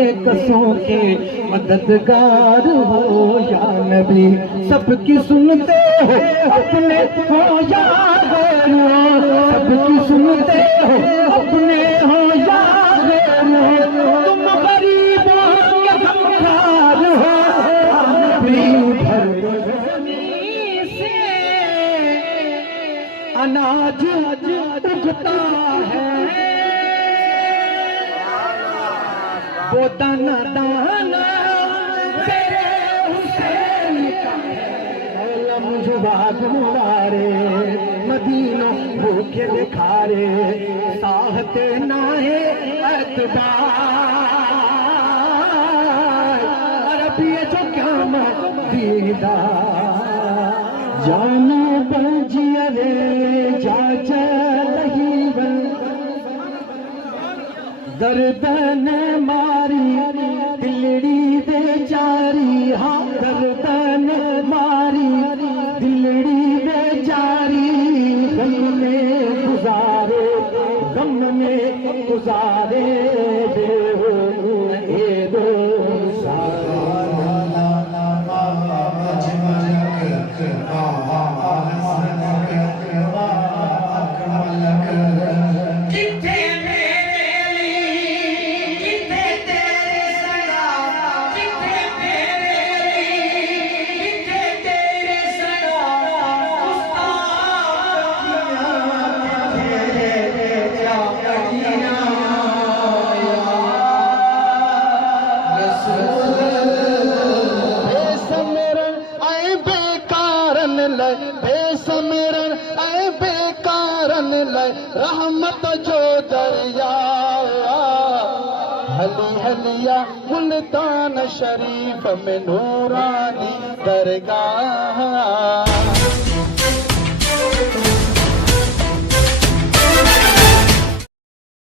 बेकसों के मददगार हो या नबी। सबकी सुनते हो अपने हो या गैर हो, सबकी सुनते हो अपने हो या गैर हो। तुम गरीबों के गमखार हो नबी। भर से अनाज उगता है, वो दाना दाना तेरे हुसैन का है। मुझे बाग मुरारे मदीनों भूखे दिखारे, साहते नाहे एतबार। अरबी जो क्या दीदा जानो बजिया रे जा चलही बन, गर्दन मारी दिलड़ी बेचारी। हाँ गर्दन मारी दिलड़ी बेचारी, गम में गुजारे गम में गुजारे देहो ए दो बेसमरन ऐ बेकारन लय रहमत जो दरिया। हली हलिया मुल्तान शरीफ में नूरानी दरगाह।